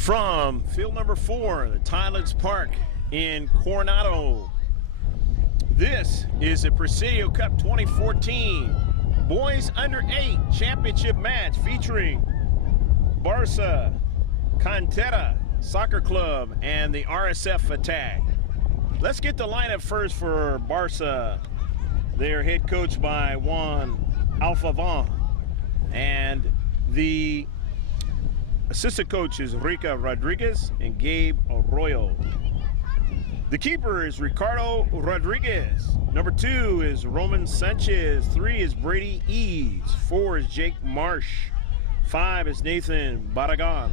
From field number 4, the Tyler's Park in Coronado. This is the Presidio Cup 2014 Boys Under 8 Championship match featuring Barca, Canteral Soccer Club, and the RSF Attack. Let's get the lineup first for Barca. They are head coached by Juan Alfavan, and the assistant coach is Rica Rodriguez and Gabe Arroyo. The keeper is Ricardo Rodriguez. Number 2 is Roman Sanchez. 3 is Brady Eves. 4 is Jake Marsh. 5 is Nathan Barragan.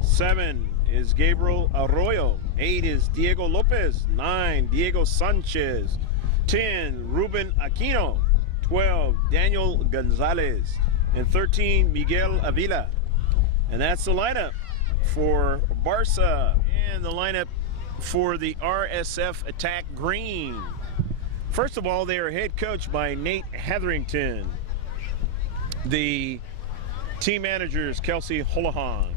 7 is Gabriel Arroyo. 8 is Diego Lopez. 9, Diego Sanchez. 10, Ruben Aquino. 12, Daniel Gonzalez. And 13, Miguel Avila. And that's the lineup for Barca. And the lineup for the RSF Attack Green. First of all, they are head coached by Nate Hetherington. The team manager is Kelsey Holohan.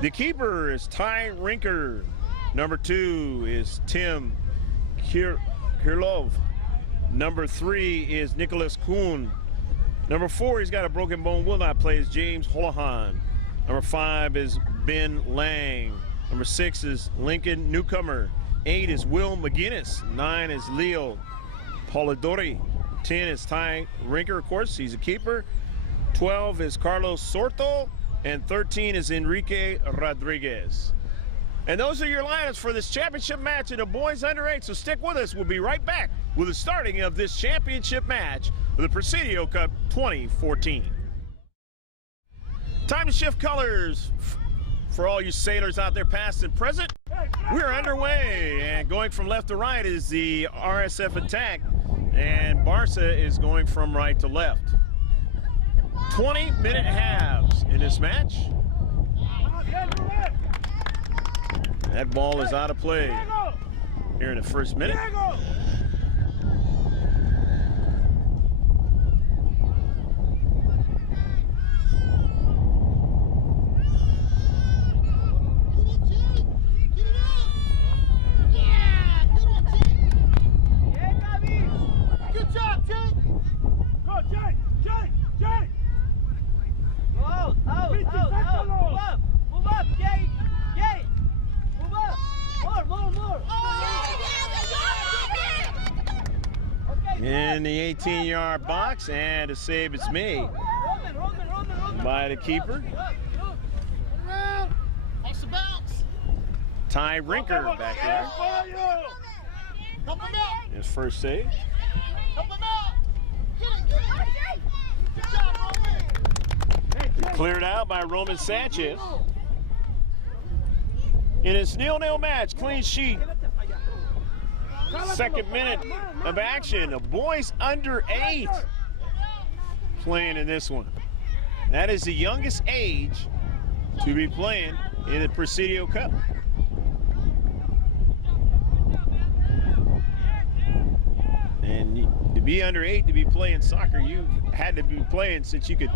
The keeper is Ty Rinker. Number 2 is Tim Kirlov. Number 3 is Nicholas Kuhn. Number 4, he's got a broken bone, will not play, is James Holohan. Number 5 is Ben Lang. Number 6 is Lincoln Newcomer. 8 is Will McGinnis. 9 is Leo Polidori. 10 is Ty Rinker, of course, he's a keeper. 12 is Carlos Sorto. And 13 is Enrique Rodriguez. And those are your lineups for this championship match in the Boys Under 8. So stick with us. We'll be right back with the starting of this championship match of the Presidio Cup 2014. Time to shift colors for all you sailors out there, past and present. We're underway, and going from left to right is the RSF Attack, and Barca is going from right to left. 20-minute halves in this match. That ball is out of play here in the first minute. Good job, Jake! Go, Jake! Jake! Jake! Out! Move up, Jake! Jake! Move up! More! In the 18-yard box, and a save is made by the keeper. Ty Rinker back there. His first save. Cleared out by Roman Sanchez. In his 0-0 match, clean sheet. Second minute of action. The Boys Under 8 playing in this one. That is the youngest age to be playing in the Presidio Cup. And to be under 8 to be playing soccer, you had to be playing since you could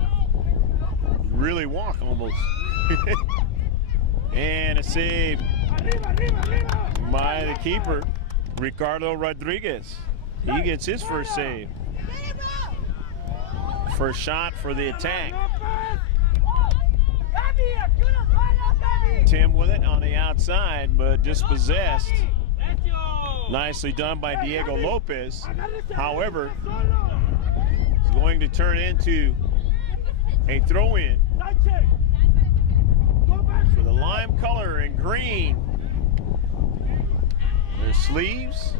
really walk almost. And a save by the keeper, Ricardo Rodriguez. He gets his first save. First shot for the Attack. Tim with it on the outside, but dispossessed. Nicely done by Diego Lopez. However, it's going to turn into a throw-in for the lime color and green. Their sleeves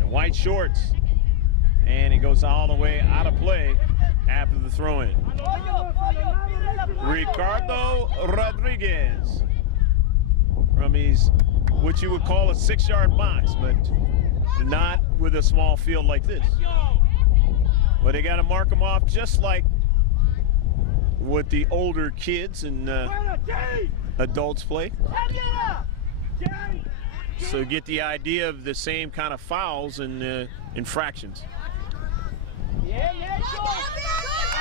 and white shorts. And it goes all the way out of play after the throw-in. Ricardo Rodriguez from his, what you would call a 6-yard box, but not with a small field like this. But they got to mark them off just like what the older kids and adults play. So get the idea of the same kind of fouls and infractions.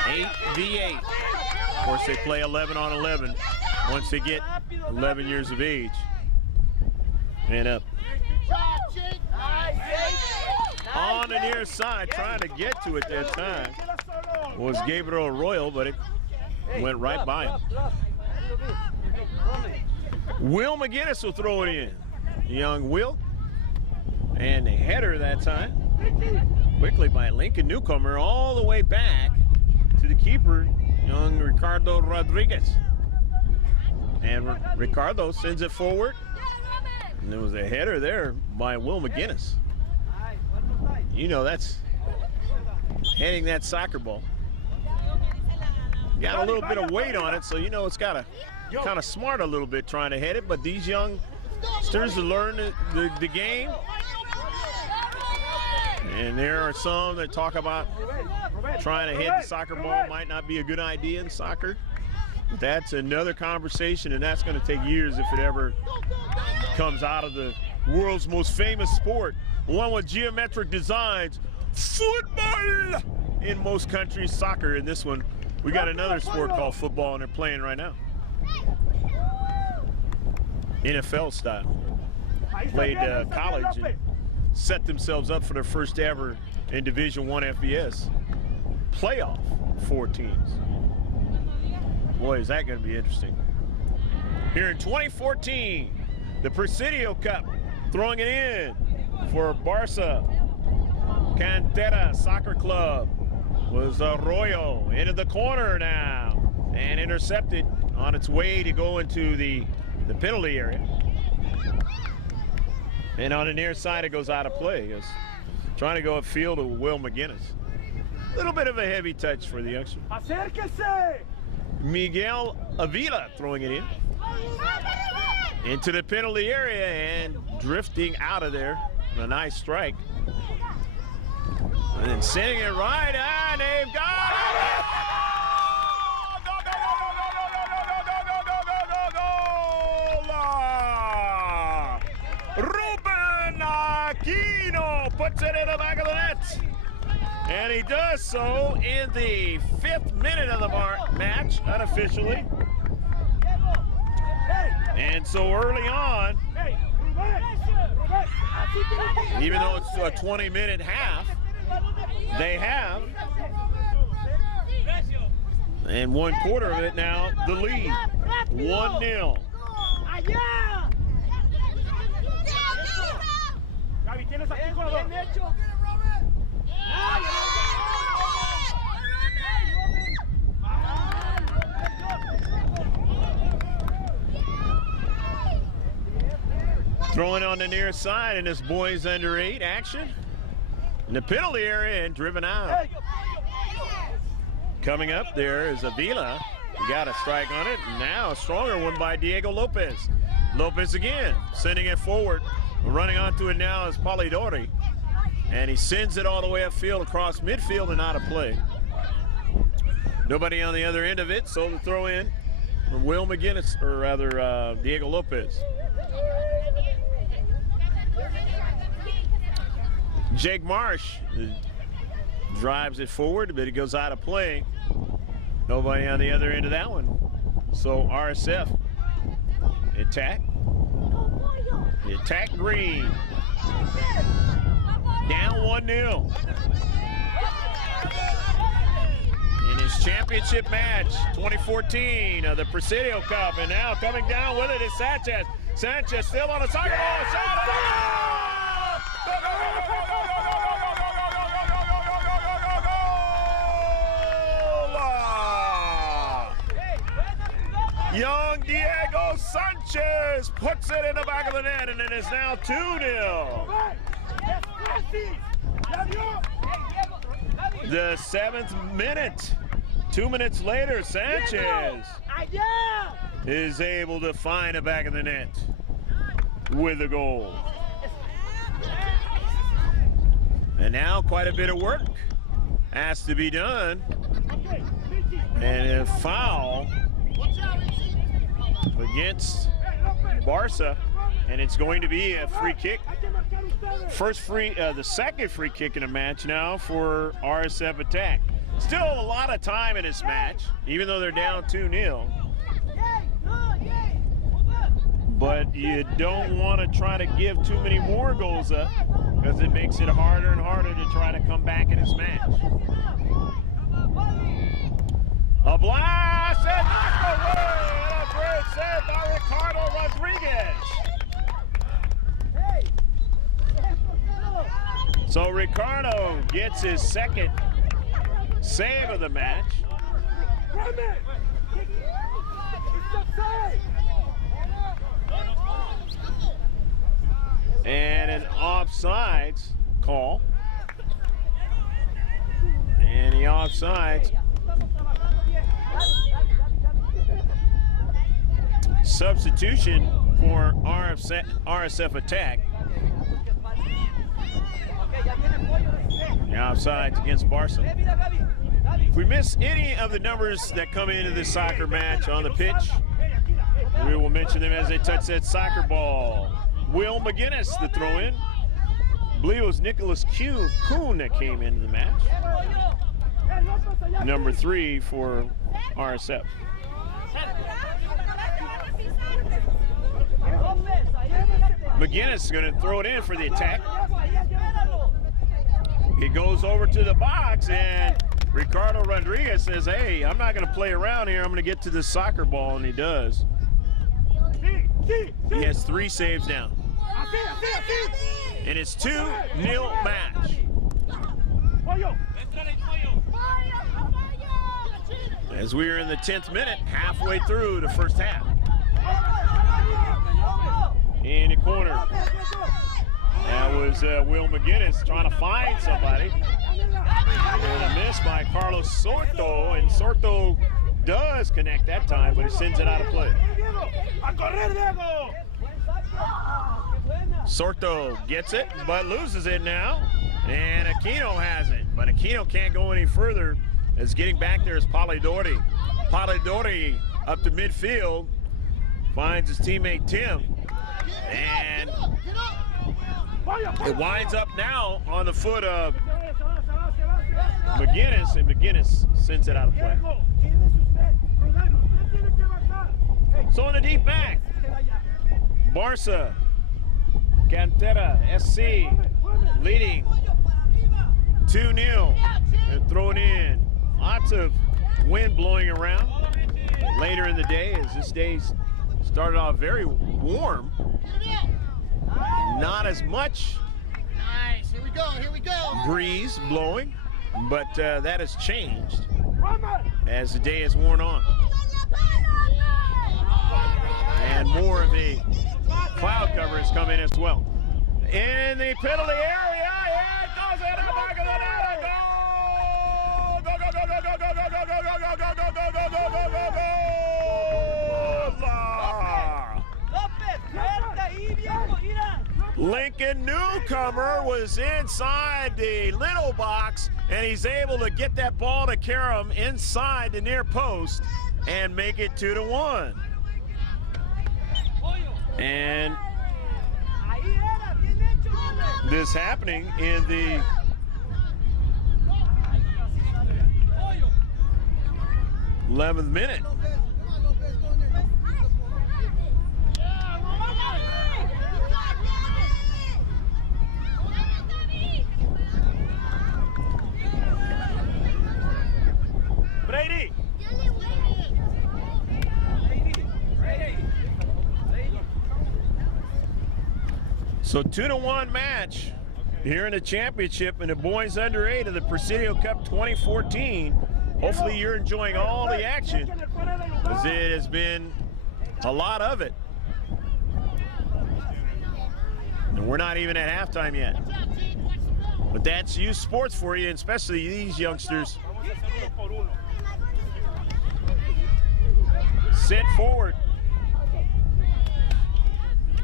8v8. Of course, they play 11 on 11 once they get 11 years of age and up. On the near side, trying to get to it that time was Gabriel Arroyo, but it went right by him. Will McGinnis will throw it in. Young Will. And the header that time. Quickly by Lincoln Newcomer all the way back to the keeper, young Ricardo Rodriguez. And Ricardo sends it forward. And there was a header there by Will McGinnis. You know, that's heading that soccer ball. Got a little bit of weight on it, so you know it's got to kind of smart a little bit trying to head it. But these youngsters learn the game. And there are some that talk about trying to head the soccer ball might not be a good idea in soccer. That's another conversation, and that's going to take years if it ever comes out of the world's most famous sport, one with geometric designs, football in most countries, soccer in this one. We got another sport called football, and they're playing right now. NFL style. Played college and set themselves up for their first ever in Division I FBS playoff 4 teams. Boy, is that going to be interesting. Here in 2014, the Presidio Cup, throwing it in for Barca Canteral Soccer Club was Arroyo into the corner now and intercepted on its way to go into the penalty area. And on the near side, it goes out of play. It's trying to go upfield to Will McGinnis. A little bit of a heavy touch for the youngster. Miguel Avila throwing it in. Into the penalty area and drifting out of there. A nice strike. And then sending it right, and they've got it! Ruben Aquino puts it in the back of the net. And he does so in the 5th minute of the match, unofficially. And so early on, even though it's a 20-minute half, they have, and 1/4 of it now, the lead, 1-0. Throwing on the near side, and this boys under 8 action in the penalty area and driven out. Coming up there is Avila. He got a strike on it. Now a stronger one by Diego Lopez. Lopez again, sending it forward. Running onto it now is Polidori. And he sends it all the way upfield across midfield and out of play. Nobody on the other end of it, so the throw in from Will McGinnis, or rather Diego Lopez. Jake Marsh drives it forward, but it goes out of play. Nobody on the other end of that one. So RSF attack. The attack green. Down 1-0. In his championship match, 2014 of the Presidio Cup. And now coming down with it is Sanchez. Sanchez still on a soccer ball. Shot! Young Diego Sanchez puts it in the back of the net, and it is now 2-0. The 7th minute. 2 minutes later, Sanchez is able to find the back of the net with a goal. And now quite a bit of work has to be done. And a foul against Barca, and it's going to be a free kick. The second free kick in the match now for RSF attack. Still a lot of time in this match, even though they're down 2-0. But you don't want to try to give too many more goals up because it makes it harder and harder to try to come back in this match. A blast and knocked away, and a great save by Ricardo Rodriguez. So Ricardo gets his second save of the match. And an offsides call. And the offsides. Substitution for RSF attack. The offsides against Barca. If we miss any of the numbers that come into this soccer match on the pitch, we will mention them as they touch that soccer ball. Will McGinnis, the throw-in. I believe it was Nicholas Kuhn that came into the match. Number 3 for RSF. McGinnis is going to throw it in for the attack. He goes over to the box, and Ricardo Rodriguez says, hey, I'm not going to play around here. I'm going to get to the soccer ball, and he does. He has 3 saves now. And it's 2-0 match. As we are in the 10th minute, halfway through the first half. In the corner. That was Will McGinnis trying to find somebody. And a miss by Carlos Sorto, and Sorto does connect that time, but he sends it out of play. Sorto gets it, but loses it now. And Aquino has it, but Aquino can't go any further. As getting back there is Polidori. Polidori up to midfield, finds his teammate Tim. And it winds up now on the foot of McGinnis, and McGinnis sends it out of play. So in the deep back, Barca, Canteral, SC, leading 2-0. They're throwing in. Lots of wind blowing around later in the day, as this day started off very warm. Not as much breeze blowing, but that has changed as the day has worn on. And more of the cloud cover has come in as well. In the penalty area, here it goes in the back of the net. Go, go, go, go, go, go, go, go, go, go, go, go, go, go, go, go, go, go. Lincoln Newcomer was inside the little box, and he's able to get that ball to Karam inside the near post and make it 2-1. And this happening in the th minute. Brady. So 2-1 match here in the championship in the boys under 8 of the Presidio Cup 2014. Hopefully you're enjoying all the action, because it has been a lot of it. And we're not even at halftime yet. But that's youth sports for you, and especially these youngsters. Sent forward.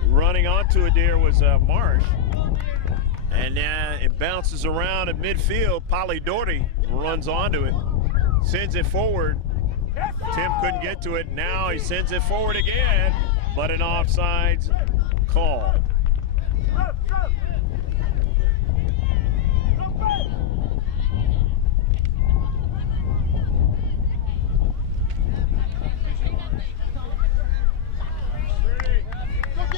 Running onto it there was Marsh. And now it bounces around in midfield. Polidori runs onto it. Sends it forward. Tim couldn't get to it. Now he sends it forward again, but an offsides call.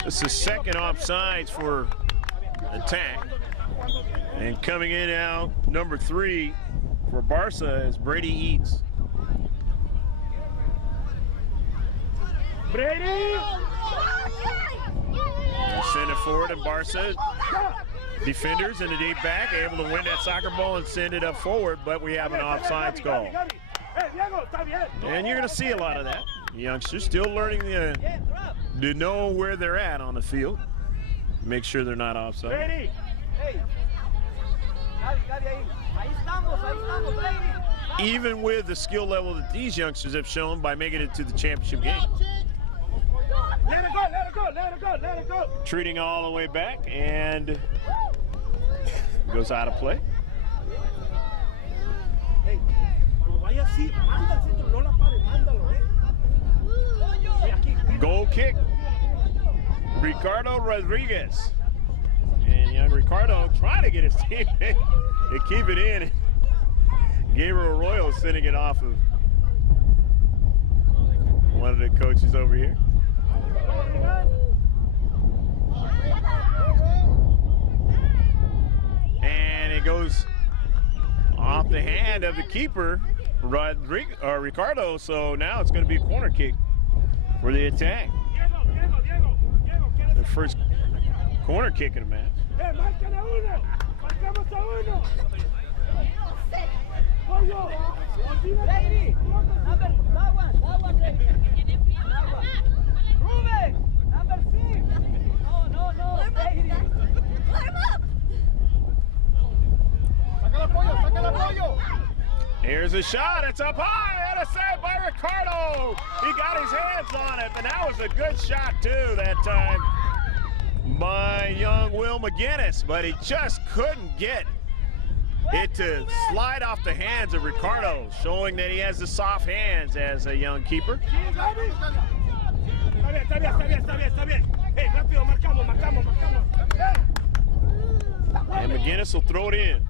This is second offsides for attack. And coming in now, number 3 for Barca is Brady Eads. Brady! They send it forward, and Barca defenders in the deep back able to win that soccer ball and send it up forward, but we have an offsides call. And you're going to see a lot of that. Youngsters still learning to know where they're at on the field. Make sure they're not offside. Brady! Even with the skill level that these youngsters have shown by making it to the championship game. Let it go, let it go, let it go, let it go. Treating all the way back, and goes out of play. Hey, cuando vaya así, manda al centro, no la pares, mándalo, Goal kick, Ricardo Rodriguez. And young Ricardo trying to get his teammate to keep it in. Gabriel Arroyo sending it off of one of the coaches over here. And it goes off the hand of the keeper, Ricardo, so now it's going to be a corner kick for the attack. The first corner kick of the match. Brady, number that one, Brady. Ruben, number 6. No, Brady. Here's a shot, it's up high, and a save by Ricardo. He got his hands on it, but that was a good shot too that time by young Will McGinnis, but he just couldn't get it to slide off the hands of Ricardo, showing that he has the soft hands as a young keeper. And McGinnis will throw it in.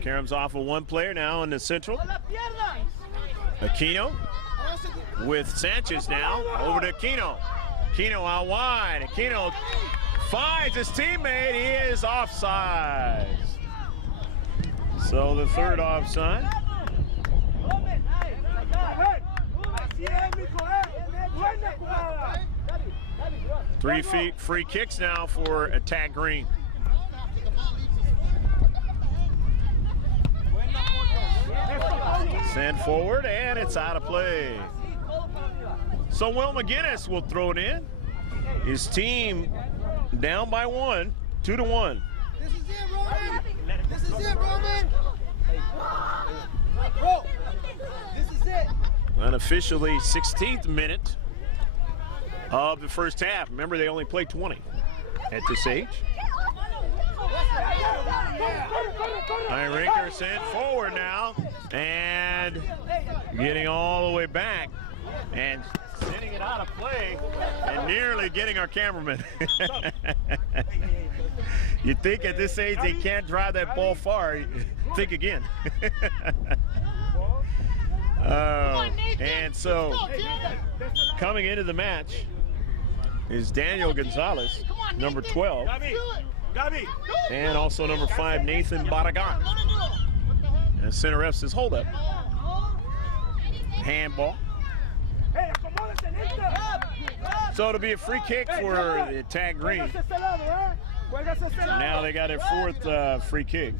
Karam's off of one player now in the central. Aquino with Sanchez now over to Aquino. Aquino out wide. Aquino finds his teammate. He is offside. So the third offside. 3 feet free kicks now for attack green. Send forward, and it's out of play. So Will McGinnis will throw it in. His team down by 1, 2-1. This is it, Roman. This is it, Roman. Bro, this is it. Unofficially 16th minute of the first half. Remember, they only play 20 at this age. Heinricher sent forward now, and getting all the way back and sending it out of play and nearly getting our cameraman. You think at this age they can't drive that ball far, think again. And so coming into the match is Daniel Gonzalez, number 12, and also number 5, Nathan Barragan. And center ref says, hold up. Handball. So it'll be a free kick for the attack green. So now they got their 4th free kick.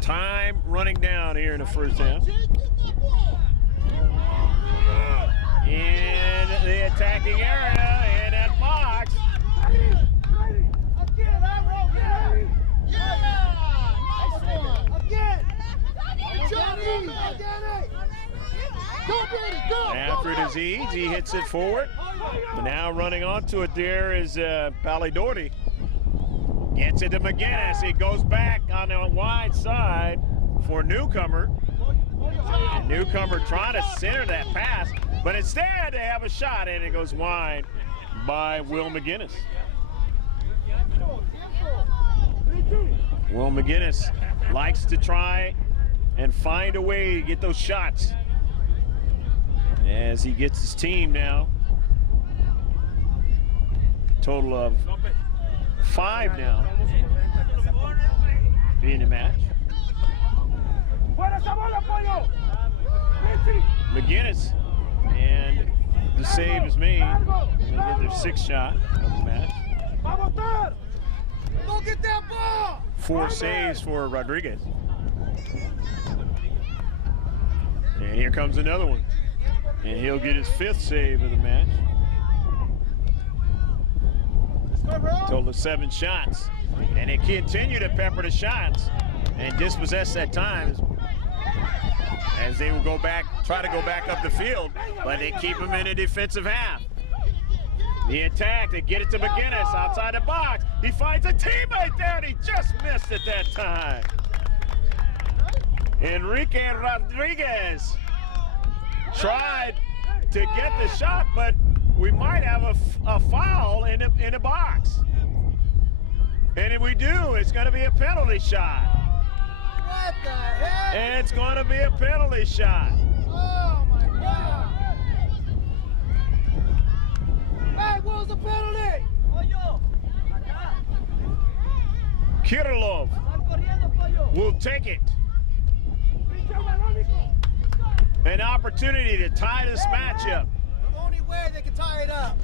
Time running down here in the first half. In the attacking area, in that box. After it is Eads, he hits it forward. But now running onto it there is Palidorti. Gets it to McGinnis. He goes back on the wide side for Newcomer. And Newcomer trying to center that pass, but instead they have a shot, and it goes wide by Will McGinnis. Will McGinnis likes to try and find a way to get those shots. As he gets his team now. Total of 5 now in the match. McGinnis, and the save is made. They get their 6th shot of the match. Go get that ball! 4 saves for Rodriguez. And here comes another one. And he'll get his 5th save of the match. Total of 7 shots. And they continue to pepper the shots and dispossess at times as they will go back, try to go back up the field, but they keep them in a defensive half. The attack, they get it to McGinnis outside the box. He finds a teammate there, and he just missed it that time. Enrique Rodriguez tried to get the shot, but we might have a foul in the box. And if we do, it's going to be a penalty shot. What the heck? And it's going to be a penalty shot. Oh my God! Hey, what was the penalty? Kirillov will take it. An opportunity to tie this matchup. The only way they can tie it up.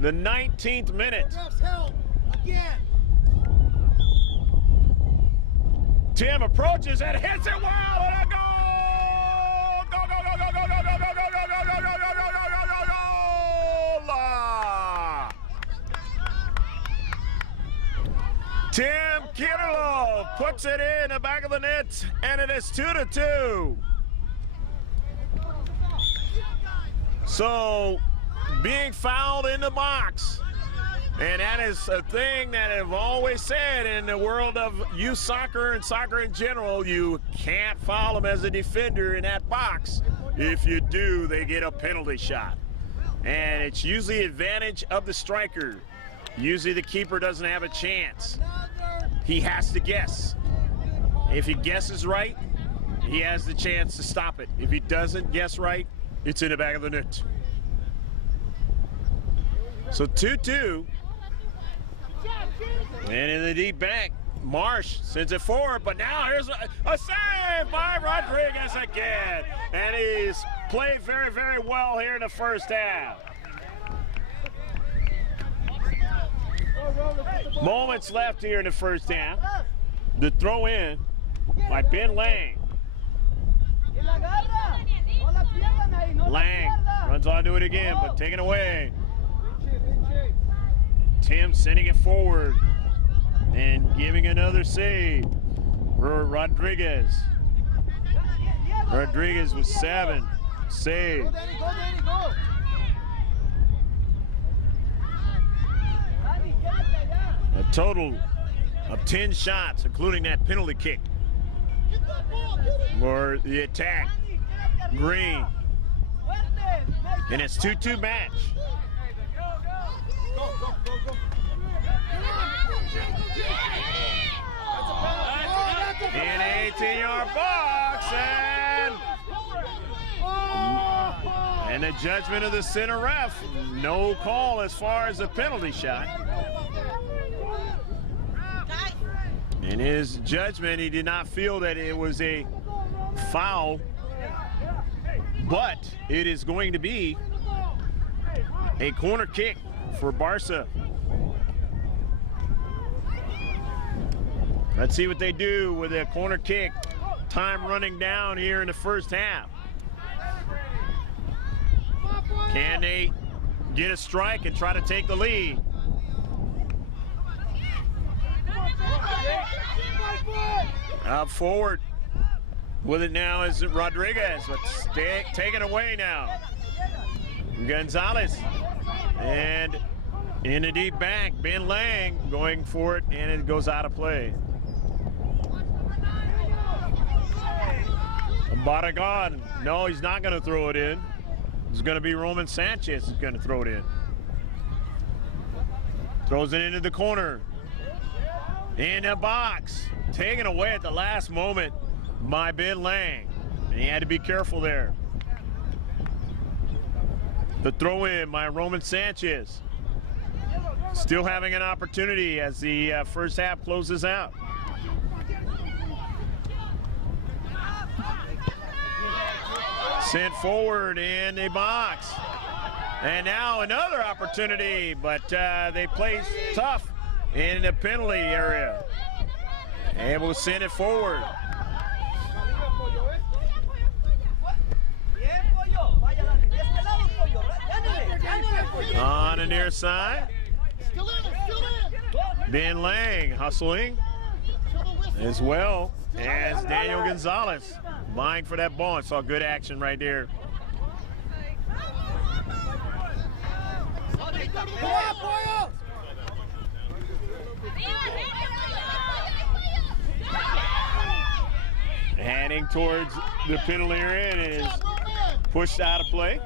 The 19th minute. Refs help again. Tim approaches and hits it well, and a goal! Go, go, go, go, go, go, go, go, go, go, go, go, go, go, go, go, go, go! Tim Kirillov puts it in the back of the net, and it is 2-2. So, being fouled in the box. And that is a thing that I've always said in the world of youth soccer and soccer in general. You can't foul them as a defender in that box. If you do, they get a penalty shot. And it's usually advantage of the striker. Usually the keeper doesn't have a chance. He has to guess. If he guesses right, he has the chance to stop it. If he doesn't guess right, it's in the back of the net. So 2-2. And in the deep bank, Marsh sends it forward, but now here's a save by Rodriguez again. And he's played very, very well here in the first half. Moments left here in the first half. The throw in by Ben Lang. Lang runs onto it again, but taken away. Tim sending it forward and giving another save for Rodriguez. Rodriguez with 7 saves. A total of 10 shots, including that penalty kick for the attack. Green. And it's 2-2 match. In the 18-yard box, and the judgment of the center ref, no call as far as a penalty shot. In his judgment, he did not feel that it was a foul, but it is going to be a corner kick for Barca. Let's see what they do with a corner kick. Time running down here in the first half. Can they get a strike and try to take the lead? Up forward with it now is Rodriguez. Let's take it away now. Gonzalez. And in the deep back, Ben Lang going for it, and it goes out of play. Barragan, no, he's not going to throw it in. It's going to be Roman Sanchez who's going to throw it in. Throws it into the corner. In the box. taken away at the last moment by Ben Lang. And he had to be careful there. The throw in by Roman Sanchez. Still having an opportunity as the first half closes out. Sent forward in the box. And now another opportunity, but they play tough in the penalty area. Able to send it forward. On the near side. Ben Lang hustling as well as Daniel Gonzalez vying for that ball. I saw good action right there. Heading towards the penalty area and is pushed out of play.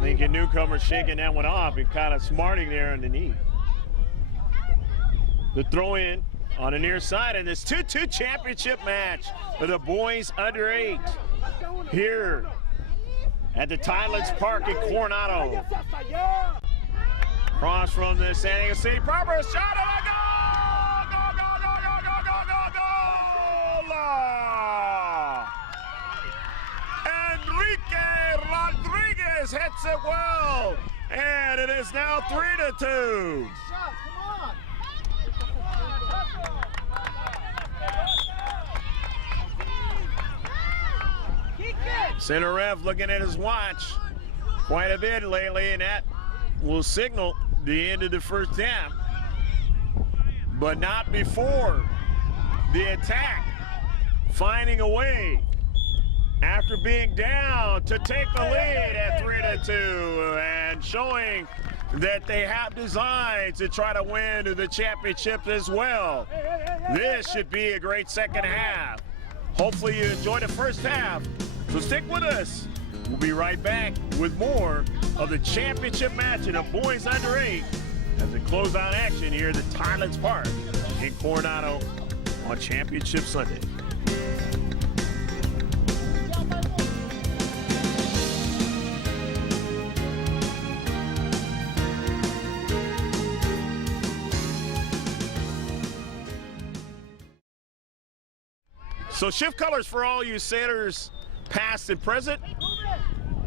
Lincoln newcomer shaking that one off and kind of smarting there underneath. The throw in on the near side in this 2-2 championship match for the boys under 8 here at the Tidelands Park in Coronado. Cross from the San Diego City proper, shot and a goal! Enrique Rodriguez hits it well, and it is now 3-2. Center ref looking at his watch quite a bit lately, and that will signal the end of the first half, but not before the attack finding a way after being down to take the lead at 3-2 and showing that they have designs to try to win the championship as well. This should be a great second half. Hopefully you enjoyed the first half, so stick with us. We'll be right back with more of the championship match in the boys under 8 as they close out action here at the Tidelands Park in Coronado on Championship Sunday. So shift colors for all you sailors past and present.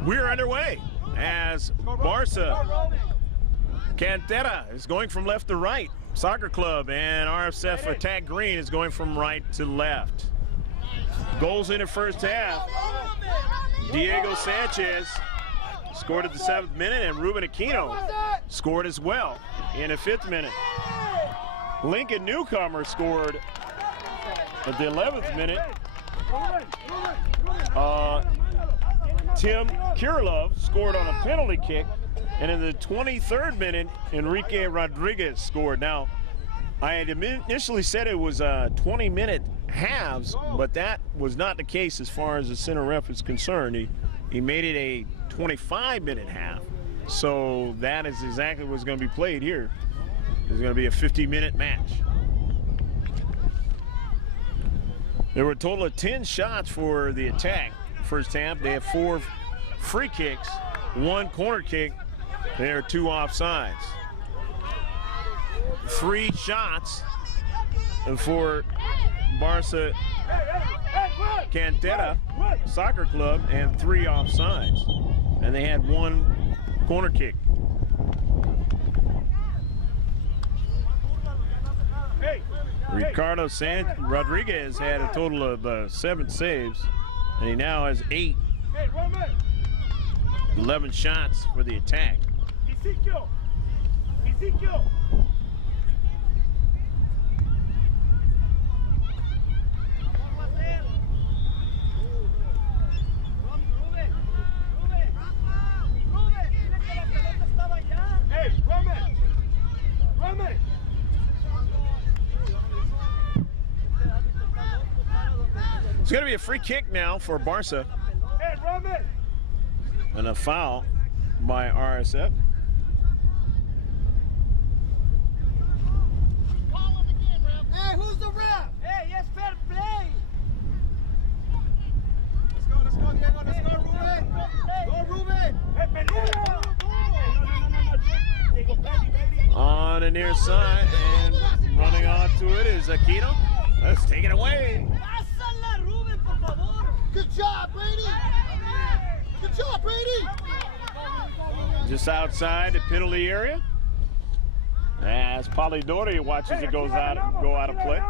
We're underway as Barca Canteral is going from left to right. Soccer Club and RSF Attack Green is going from right to left. Goals in the first half. Diego Sanchez scored at the 7th minute, and Ruben Aquino scored as well in the 5th minute. Lincoln newcomer scored at the 11th minute. Tim Kirilov scored on a penalty kick, and in the 23rd minute, Enrique Rodriguez scored. Now, I had initially said it was 20-minute halves, but that was not the case as far as the center ref is concerned. He made it a 25-minute half. So that is exactly what's going to be played here. It's going to be a 50-minute match. There were a total of 10 shots for the attack first half. They have 4 free kicks, 1 corner kick. There are 2 offsides. 3 shots for Barca Canteral Soccer Club and 3 offsides. And they had 1 corner kick. Ricardo Rodriguez had a total of 7 saves, and he now has 8. 11 shots for the attack. Ezekiel. It's going to be a free kick now for Barca. Hey, Roman. And a foul by RSF. Hey, who's the ref? Hey, yes, fair play. Let's go, Diego. Let's go, Ruben. Go, Ruben. Hey, peligro. Diego, Brady. On the near side and running onto it is Aquino. Let's take it away. Pásala, Ruben, por favor. Good job, Brady! Good job, Brady! Just outside the penalty area. As Polidori watches it go out of play.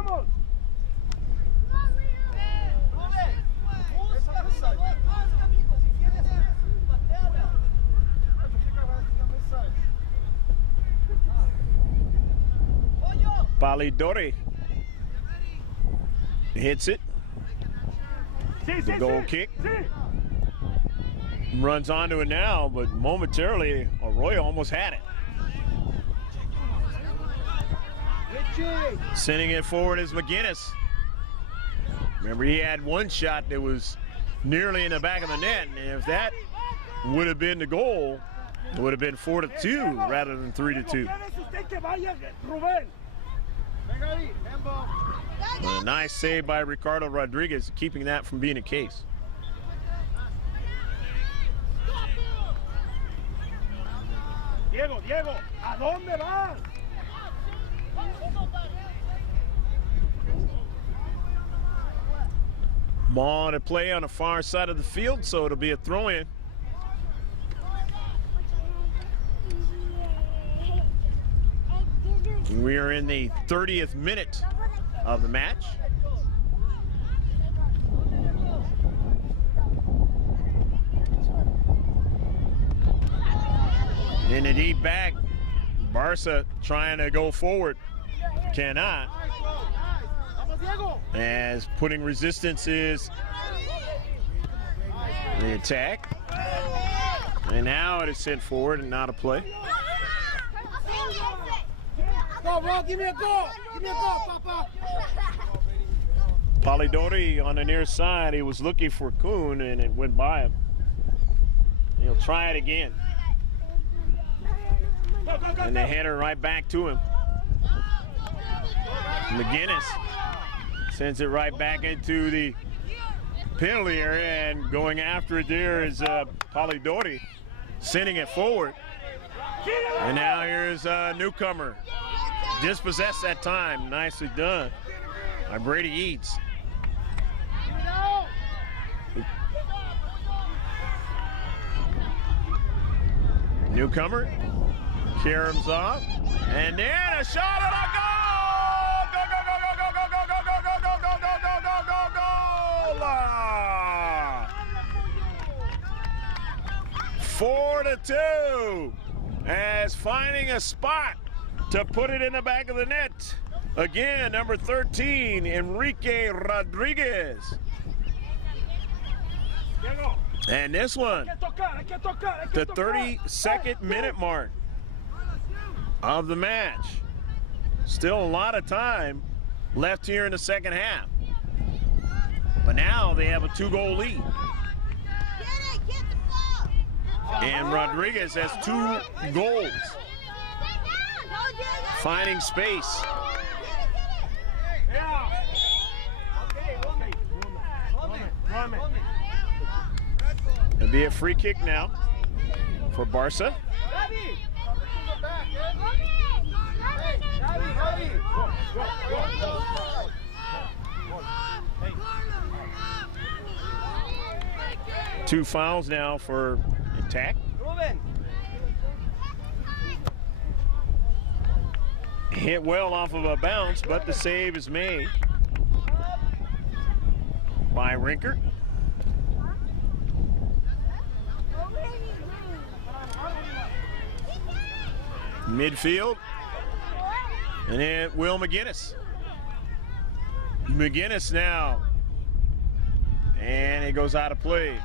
Polidori hits it. The goal kick. Runs onto it now, but momentarily Arroyo almost had it. Sending it forward is McGinnis. Remember, he had one shot that was nearly in the back of the net, and if that would have been the goal, it would have been 4-2 rather than 3-2. A nice save by Ricardo Rodriguez, keeping that from being a case. Diego, ¿a dónde vas? Ball to play on the far side of the field, so it'll be a throw-in. We are in the 30th minute of the match. In the deep back, Barca trying to go forward. Cannot. As putting resistance is the attack. And now it is sent forward and not a play. Go, bro, give me a goal! Give me a goal, Papa! Polidori on the near side, he was looking for Kuhn and it went by him. He'll try it again. And the header right back to him. McGinnis sends it right back into the penalty area, and going after it there is Polidori, sending it forward. And now here's a newcomer. Dispossessed that time. Nicely done by Brady Eads. Newcomer. Karam's off, and then a shot and a goal! Go, go, go, go, go, go, go, go, go, go, go, go, go, go, go, go! 4-2, as finding a spot to put it in the back of the net. Again, number 13, Enrique Rodriguez. And this one, the 32nd minute mark of the match. Still a lot of time left here in the second half. But now they have a 2-goal lead. And Rodriguez has 2 goals. Finding space. It'll be a free kick now for Barca. Two fouls now for attack. Hit well off of a bounce, but the save is made by Rinkert. Midfield, and then Will McGinnis. McGinnis now, and it goes out of play.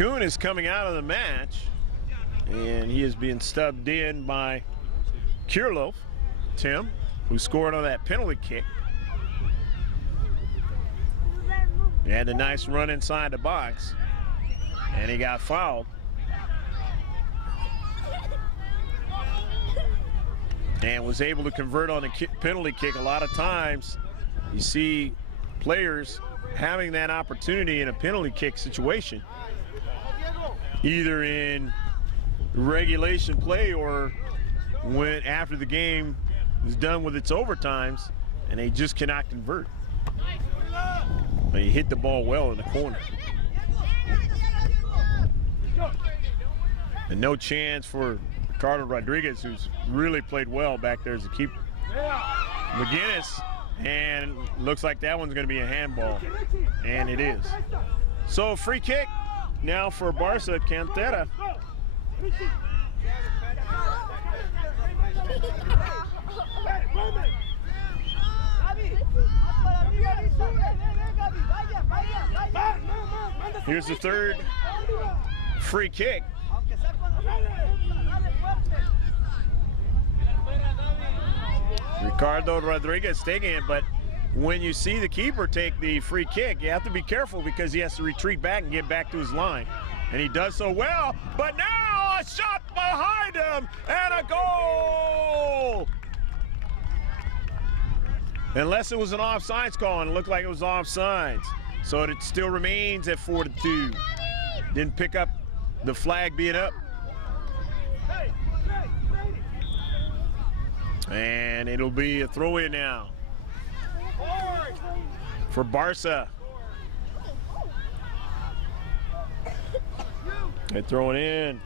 Kuhn is coming out of the match, and he is being stubbed in by Kirloff, Tim, who scored on that penalty kick. He had a nice run inside the box, and he got fouled. And was able to convert on a penalty kick. A lot of times you see players having that opportunity in a penalty kick situation, either in regulation play or when after the game is done with its overtimes, and they just cannot convert. But he hit the ball well in the corner. And no chance for Ricardo Rodriguez, who's really played well back there as a keeper. McGinnis, and looks like that one's going to be a handball, and it is. So free kick now for Barca at Canteral. Here's the third free kick. Ricardo Rodriguez taking it, but when you see the keeper take the free kick, you have to be careful because he has to retreat back and get back to his line. And he does so well, but now a shot behind him and a goal! Unless it was an offsides call, and it looked like it was offsides. So it still remains at 4-2. Didn't pick up the flag being up. And it'll be a throw-in now for Barca. They throw it in.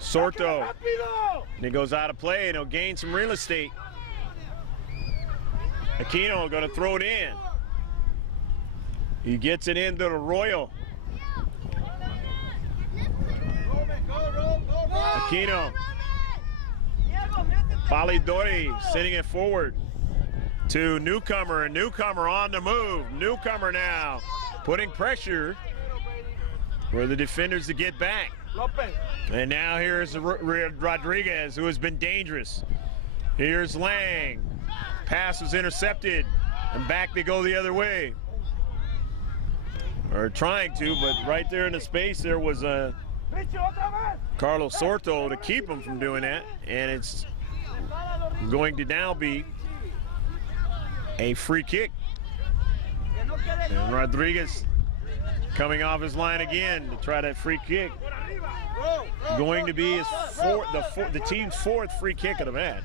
Sorto. And it goes out of play, and he'll gain some real estate. Aquino going to throw it in. He gets it into the Royal. Aquino. Polidori sending it forward to Newcomer, and Newcomer on the move. Newcomer now putting pressure for the defenders to get back. And now here's Rodriguez, who has been dangerous. Here's Lang. Pass was intercepted, and back they go the other way. Or trying to, but right there in the space there was a Carlos Sorto to keep him from doing that, and it's going to now be a free kick. And Rodriguez coming off his line again to try that free kick. Going to be his the team's fourth free kick of the match.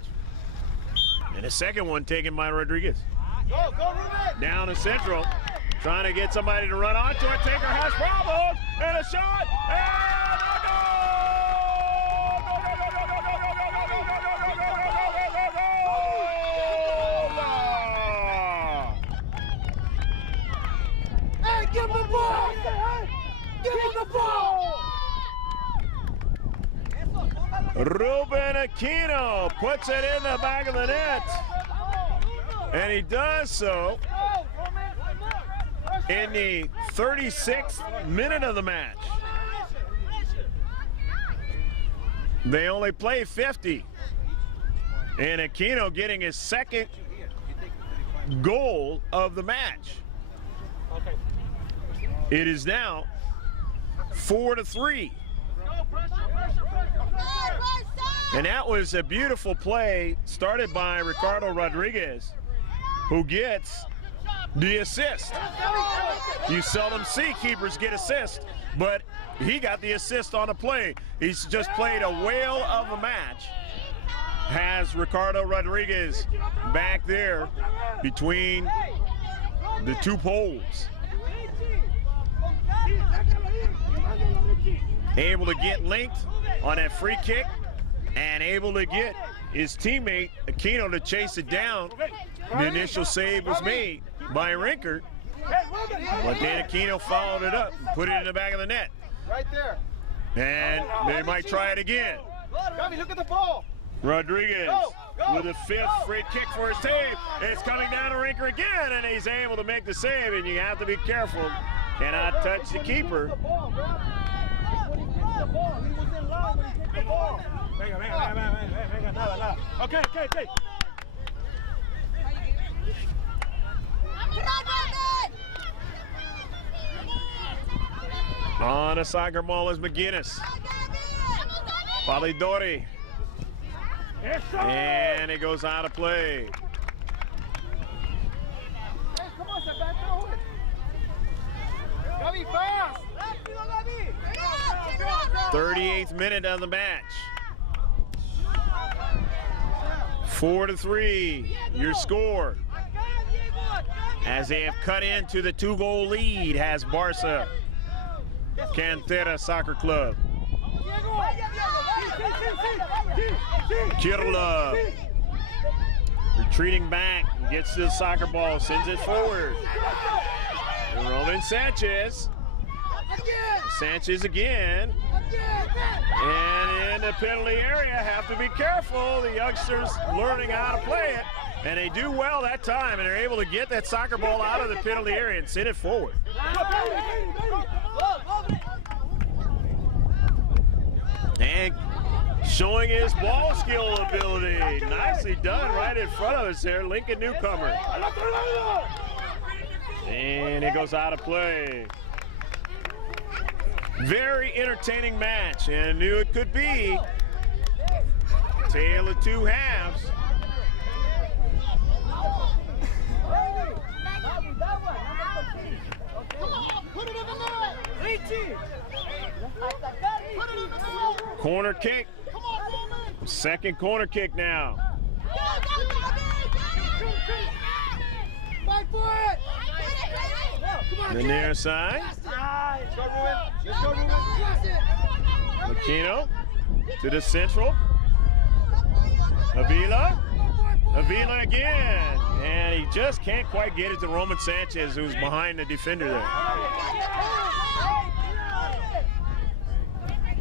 And the second one taken by Rodriguez. Down to central, trying to get somebody to run onto it. Taker has problems, and a shot, and a goal! Hey, give him the ball! Give him the ball! Ruben Aquino puts it in the back of the net, and he does so in the 36th minute of the match. They only play 50, and Aquino getting his second goal of the match. It is now 4-3. And that was a beautiful play started by Ricardo Rodriguez, who gets the assist. You seldom see keepers get assists, but he got the assist on a play. He's just played a whale of a match. Has Ricardo Rodriguez back there between the two poles. Able to get linked on that free kick and able to get his teammate Aquino to chase it down. The initial save was made by Rinkert, but then Aquino followed it up and put it in the back of the net. Right there. And they might try it again. Gabi, look at the ball. Rodriguez with a fifth free kick for his team. It's coming down to Rinkert again, and he's able to make the save, and you have to be careful. Cannot touch the keeper. the ball. He was in line when he kicked the ball. Venga, nada. Okay. On a soccer ball is McGinnis. Palidori. And it goes out of play. Come on, Sebastian. Gabi, fast. 38th minute of the match. 4-3, your score. As they have cut into the 2-goal lead, has Barca Canteral Soccer Club. Kirla retreating back, gets to the soccer ball, sends it forward. And Roman Sanchez. Sanchez again. And in the penalty area, have to be careful. The youngsters learning how to play it. And they do well that time, and they're able to get that soccer ball out of the penalty area and send it forward. And showing his ball skill ability. Nicely done right in front of us there, Lincoln newcomer. And it goes out of play. Very entertaining match, and knew it could be. Tale of two halves. Corner kick. Second corner kick now. Fight for it! The near side. Aquino to the central. Avila again. And he just can't quite get it to Roman Sanchez, who's behind the defender there.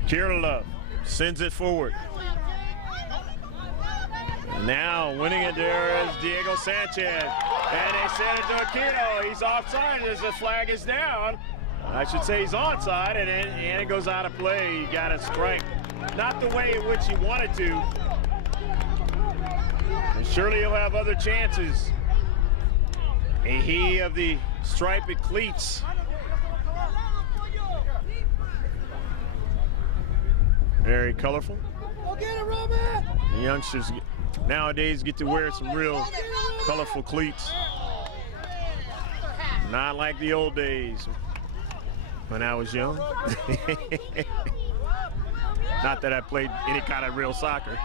Kirillov sends it forward. Now winning it there is Diego Sanchez. And they send it to Aquino. He's offside as the flag is down. I should say he's onside, and it goes out of play. He got a strike. Not the way in which he wanted to. And surely he'll have other chances. He of the striped cleats. Very colorful. Go get it, Robin! The youngsters nowadays get to wear some real colorful cleats. Not like the old days when I was young. Not that I played any kind of real soccer.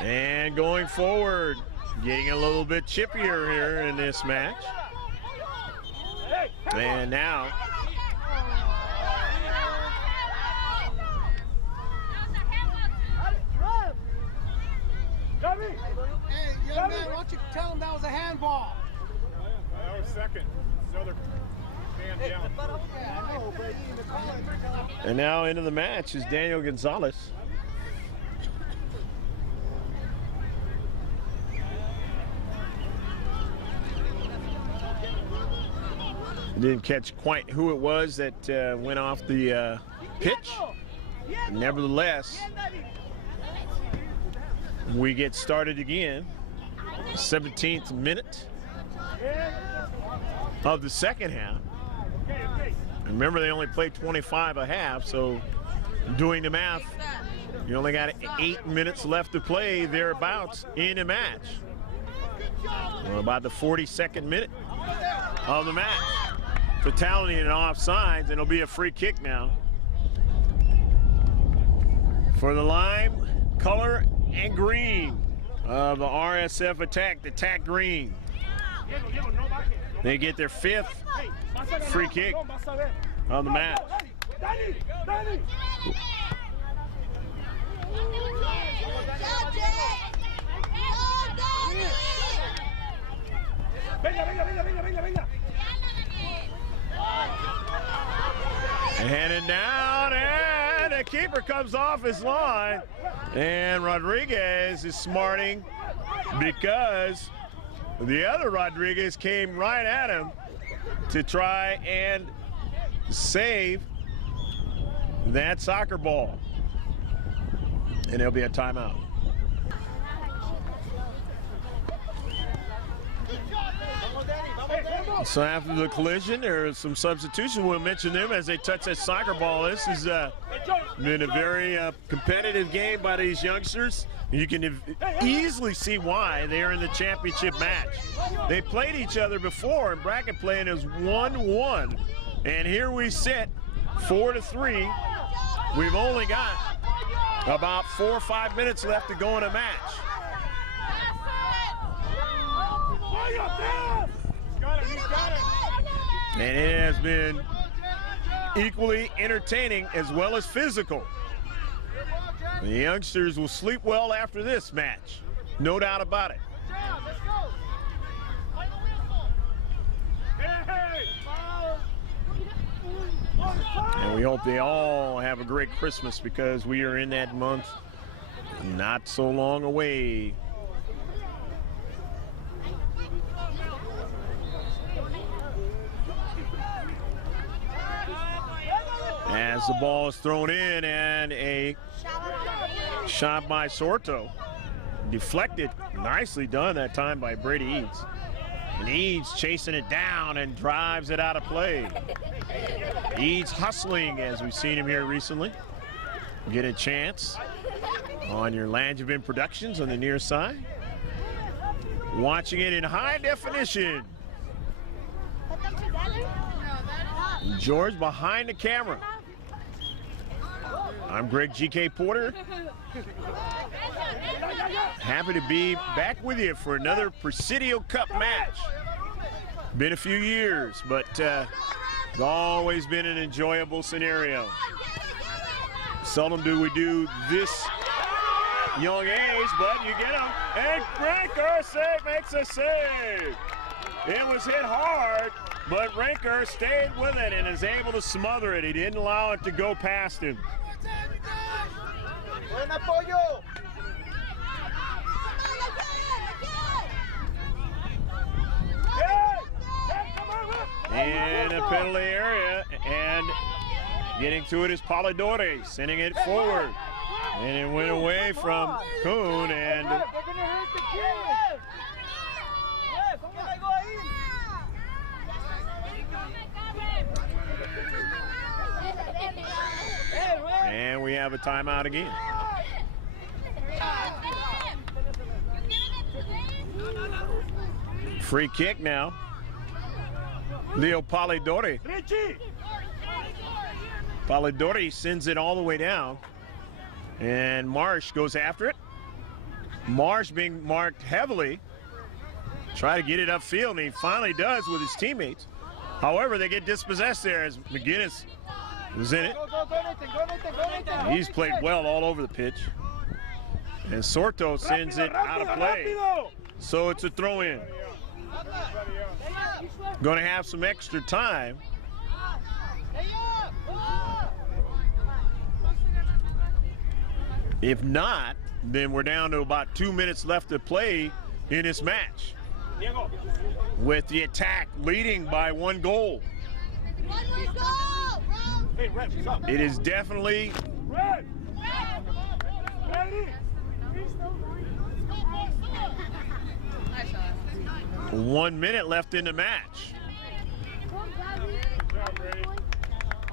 And going forward, getting a little bit chippier here in this match. And now Hey, young man, why don't you tell him that was a handball? That was second. It's another man down. And now into the match is Daniel Gonzalez. Didn't catch quite who it was that went off the pitch. Nevertheless, we get started again. 17th minute of the second half. Remember, they only played 25 a half, so doing the math, you only got 8 minutes left to play thereabouts in a match. We're about the 42nd minute of the match. Fatality and offsides, and it'll be a free kick now. For the lime, color, and green of the RSF attack, the tack green. They get their 5th free kick of the match. And it down, and the keeper comes off his line, and Rodriguez is smarting because the other Rodriguez came right at him to try and save that soccer ball. And there'll be a timeout. So after the collision, there is some substitution. We'll mention them as they touch that soccer ball. This has been a very competitive game by these youngsters. You can easily see why they're in the championship match. They played each other before, and bracket playing is 1-1. And here we sit, 4-3. We've only got about 4 or 5 minutes left to go in a match. And it has been equally entertaining as well as physical. The youngsters will sleep well after this match, no doubt about it. And we hope they all have a great Christmas, because we are in that month not so long away. As the ball is thrown in, and a shot by Sorto. Deflected, nicely done that time by Brady Eads. And Eads chasing it down and drives it out of play. Eads hustling, as we've seen him here recently. Get a chance on your Langevin Productions on the near side. Watching it in high definition. George behind the camera. I'm Greg G.K. Porter. Happy to be back with you for another Presidio Cup match. Been a few years, but it's always been an enjoyable scenario. Seldom do we do this young age, but you get them. And Ranker makes a save. It was hit hard, but Ranker stayed with it and is able to smother it. He didn't allow it to go past him. In a penalty area, and getting to it is Polidori, sending it forward. And it went away from Kuhn, and we have a timeout again. Free kick now. Leo Polidori. Polidori sends it all the way down. And Marsh goes after it. Marsh being marked heavily. Try to get it upfield, and he finally does with his teammates. However, they get dispossessed there as McGinnis was in it. He's played well all over the pitch. And Sorto sends it out of play. So it's a throw-in. Going to have some extra time. If not, then we're down to about 2 minutes left to play in this match, with the attack leading by 1 goal. It is definitely 1 minute left in the match.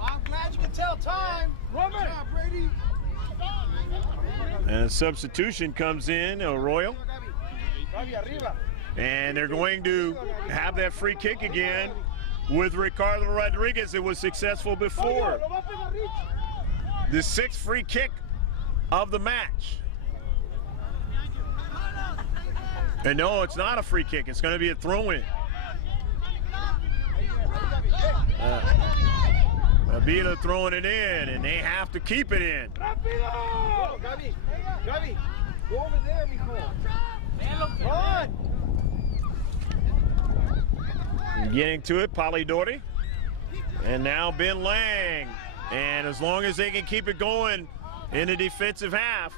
I'm glad you can tell time. Good job, Brady. And a substitution comes in, Arroyo. And they're going to have that free kick again with Ricardo Rodriguez. It was successful before. The 6th free kick of the match. And no, it's not a free kick. It's going to be a throw-in. Avila throwing it in, and they have to keep it in. Gabi, go over there, mijo. Run. Getting to it, Polidori. And now Ben Lang And as long as they can keep it going in the defensive half,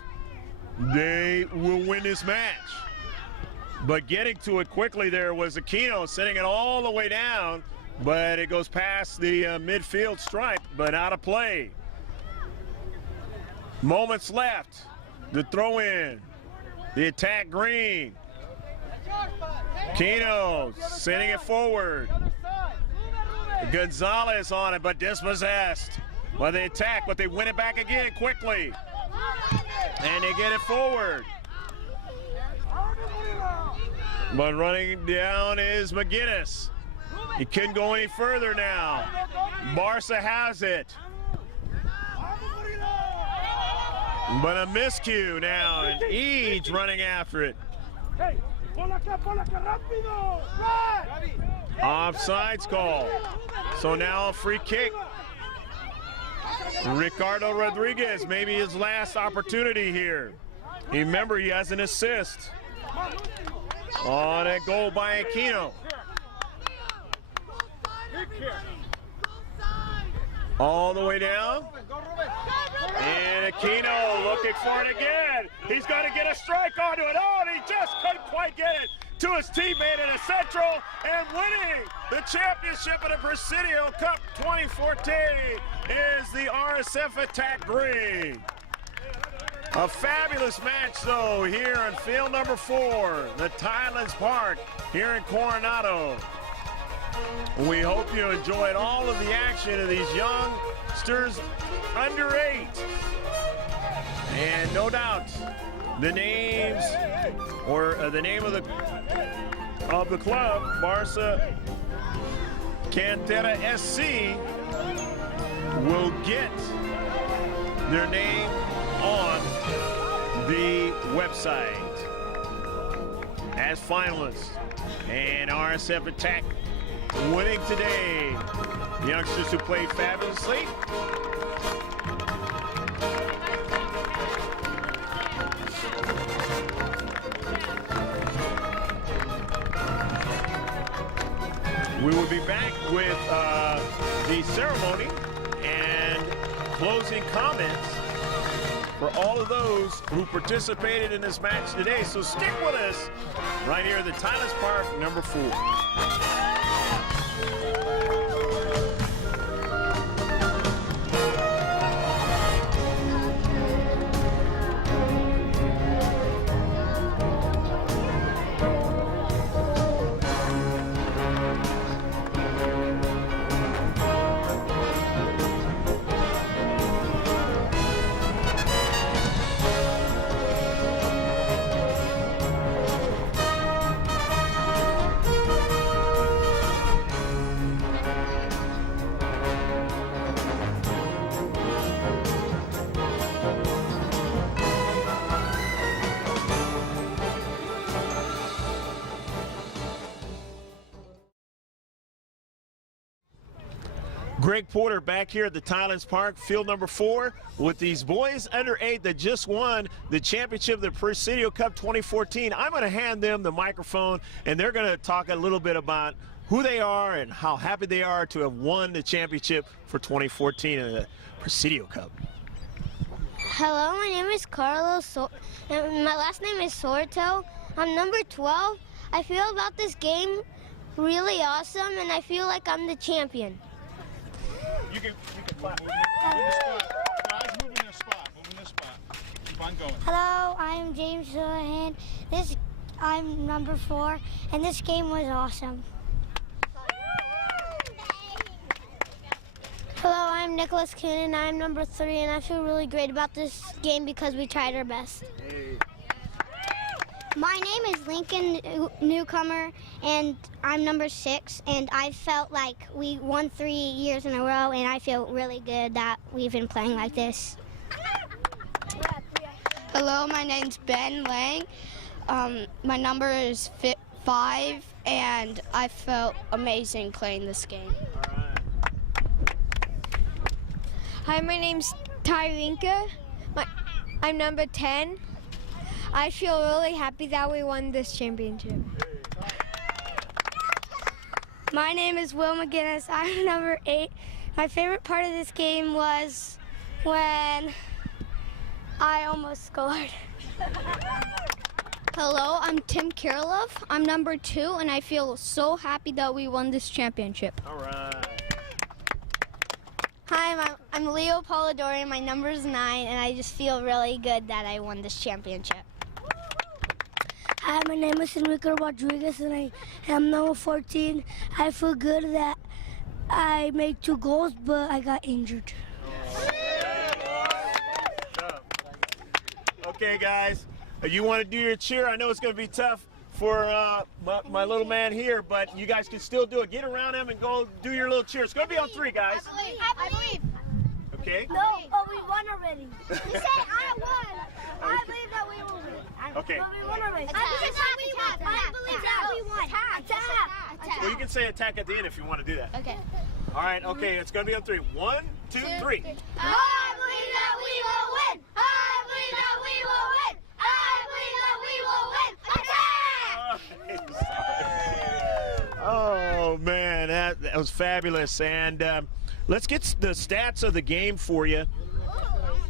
they will win this match. But getting to it quickly there was Aquino, sending it all the way down, but it goes past the midfield stripe, but out of play. Moments left. The throw in. The attack green. Aquino sending it forward. Gonzalez on it, but dispossessed by the attack, but they win it back again quickly. And they get it forward. But running down is McGinnis. He couldn't go any further now. Barca has it. But a miscue now, and Eads running after it. Offsides call. So now a free kick. Ricardo Rodriguez, maybe his last opportunity here. Remember, he has an assist on a goal by Aquino. All the way down. And Aquino looking for it again. He's going to get a strike onto it. Oh, and he just couldn't quite get it to his teammate in the central, and winning the championship of the Presidio Cup 2014 is the RSF Attack Green. A fabulous match, though, here on field number 4, the Thailand's Park here in Coronado. We hope you enjoyed all of the action of these youngsters under 8. And no doubt, the names, or the name of the club, Barca Canteral SC, will get their name on the website as finalists. And RSF Attack winning today. The youngsters who played fabulously. We will be back with the ceremony and closing comments for all of those who participated in this match today. So stick with us right here at the Thailand's Park, number 4. Greg Porter back here at the Thailand's Park, field number 4, with these boys under 8 that just won the championship of the Presidio Cup 2014. I'm going to hand them the microphone, and they're going to talk a little bit about who they are and how happy they are to have won the championship for 2014 in the Presidio Cup. Hello, my name is Carlos, and my last name is Sorto. I'm number 12. I feel about this game really awesome, and I feel like I'm the champion. You can clap. Move in the spot. Guys, move in the spot. Move in the spot. Keep on going. Hello, I'm James Sulahan. I'm number 4, and this game was awesome. Hello, I'm Nicholas Kuhn, and I'm number 3, and I feel really great about this game because we tried our best. Hey. My name is Lincoln Newcomer, and I'm number 6, and I felt like we won 3 years in a row, and I feel really good that we've been playing like this. Hello, my name's Ben Lang. My number is 5, and I felt amazing playing this game. Hi, my name's Tyrinka. I'm number 10. I feel really happy that we won this championship. My name is Will McGinnis. I'm number 8, My favorite part of this game was when I almost scored. Hello, I'm Tim Kirilov. I'm number 2, and I feel so happy that we won this championship. All right. Hi, I'm Leo Polidori. My number is 9, and I just feel really good that I won this championship. Hi, my name is Enrique Rodriguez, and I am number 14. I feel good that I made 2 goals, but I got injured. Okay, guys, you want to do your cheer? I know it's going to be tough for my little man here, but you guys can still do it. Get around him and go do your little cheer. It's going to be on 3, guys. I believe. Okay? No, oh, we won already. You say I won. I believe that we won. Okay. But we won already. I believe that we won. Attack. Well, you can say attack at the end if you want to do that. Okay. All right, okay, it's going to be on 3. 1, 2, 3. I believe that we will win. I believe that we will win. I believe that we will win. Attack! Oh, man, that was fabulous. And let's get the stats of the game for you.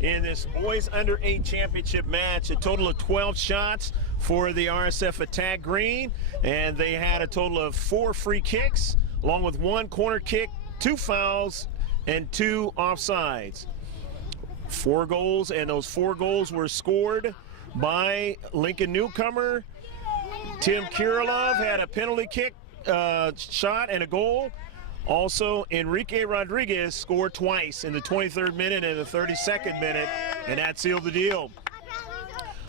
In this boys under 8 championship match, a total of 12 shots for the RSF Attack Green, and they had a total of 4 free kicks, along with 1 corner kick, 2 fouls, and 2 offsides. 4 goals, and those 4 goals were scored by Lincoln newcomer Tim Kirilov. Had a penalty kick shot and a goal. Also, Enrique Rodriguez scored twice in the 23rd minute and the 32nd minute, and that sealed the deal.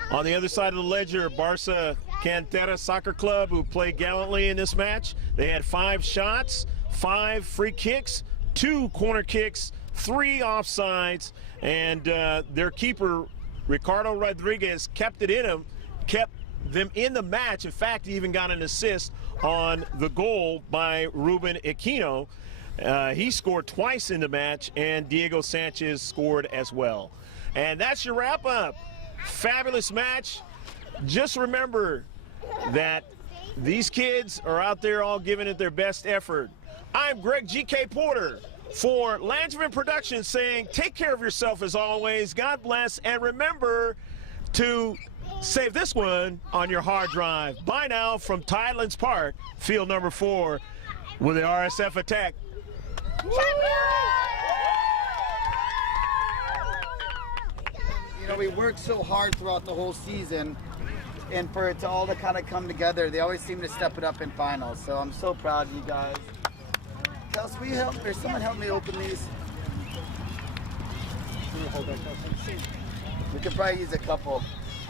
On the other side of the ledger, Barca Canteral Soccer Club, who played gallantly in this match, they had 5 shots, 5 free kicks, 2 corner kicks, 3 offsides, and their keeper, Ricardo Rodriguez, kept them in the match. In fact, he even got an assist on the goal by Ruben Aquino. He scored twice in the match, and Diego Sanchez scored as well. And that's your wrap-up. Fabulous match. Just remember that these kids are out there all giving it their best effort. I'm Greg G.K. Porter for Landsman Productions saying take care of yourself as always. God bless, and remember to save this one on your hard drive. Bye now from Tidelands Park, field number 4 with the RSF Attack. You know, we worked so hard throughout the whole season, and for it to all to kind of come together, they always seem to step it up in finals. So I'm so proud of you guys. Kels, will you help, or someone help me open these? We could probably use a couple.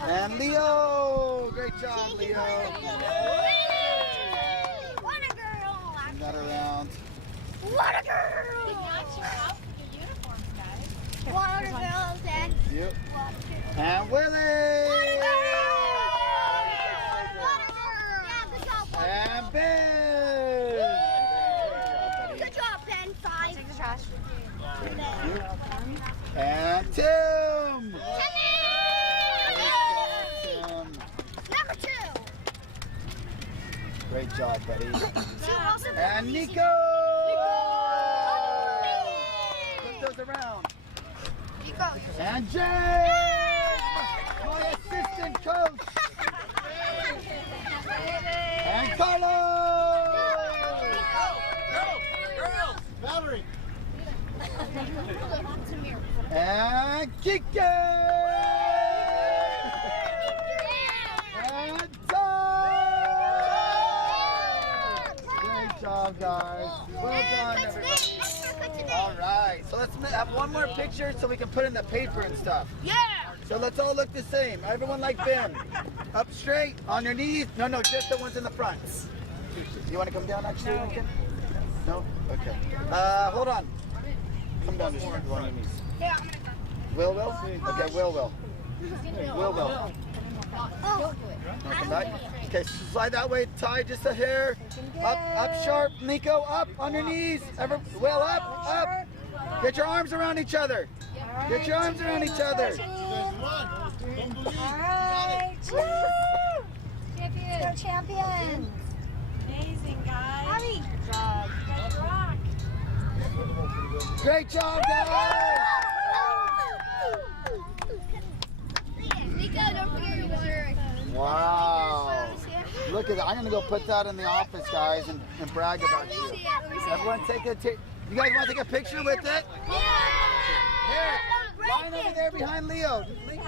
And Leo! Great job, Leo. What a girl! Turn that around. What a girl! Good job, your uniforms, guys. What a girl, Dad. Yep. And Willie! And Ben! Good job, Ben. 5. Take the trash. And Tim! Number 2. Great job, buddy. And Nico! Put those around. Nico. And James! My assistant coach! And Carlos! Girls! Valerie! And Kike! And Tom! Great job, guys. Well done, everybody. All right, so let's have one more picture so we can put in the paper and stuff. Yeah! So let's all look the same. Everyone like Ben. Up straight, on your knees. No, just the ones in the front. You want to come down, actually, Lincoln? No? Okay. Hold on. Come down just on your knees. Yeah, I'm gonna Will? Okay, Will. Will. Oh. Come back. Okay, slide that way, tie just a hair. Up sharp. Nico, up on your knees. Will, up. Get your arms around each other. Get your arms around each other. Alright. Woo! Champions. Champions. Amazing, guys. Good job. You guys rock. Great job, guys! Nico, don't forget your shirt. Wow. Look at that. I'm going to go put that in the office, guys, and brag about you. Everyone take a you guys want to take a picture with it? Yeah! Here, line over there behind Leo. Good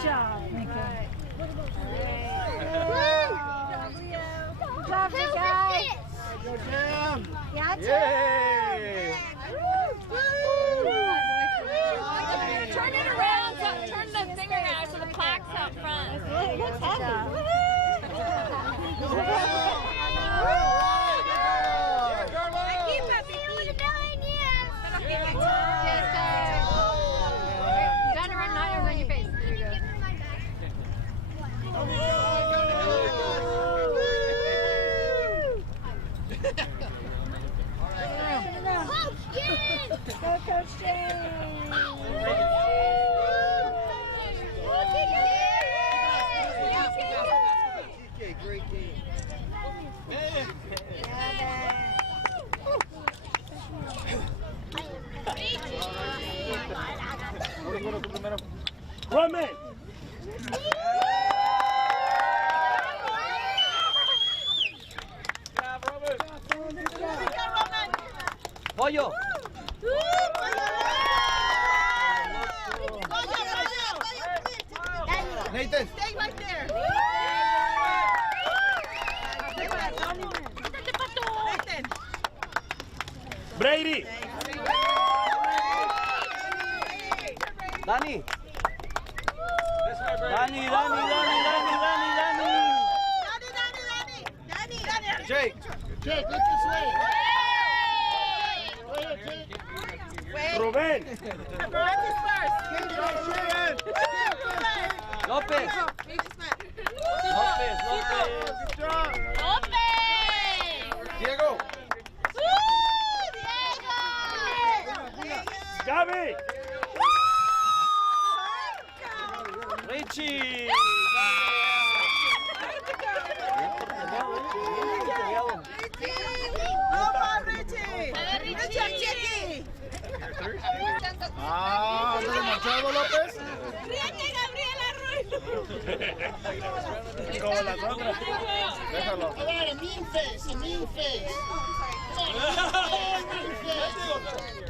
job, Lincoln. Good job, you guys. Go Jam! Yeah, Yay! Turn it around, turn the thing around so the plaque's out front. it looks happy. Down around, not around your face. There you go. Go, Coach James. Great game. Roman! Pollo! Nathan! Stay right there. Nathan. Brady! Danny! Danny! Danny. Jake! Jake, look this way. Rubén! Francis first. López! Diego! Gaby! Richie! ¿Dónde Marcelo López? Como las otras. Déjalo. A mean face, a mean face. Come on, mean face.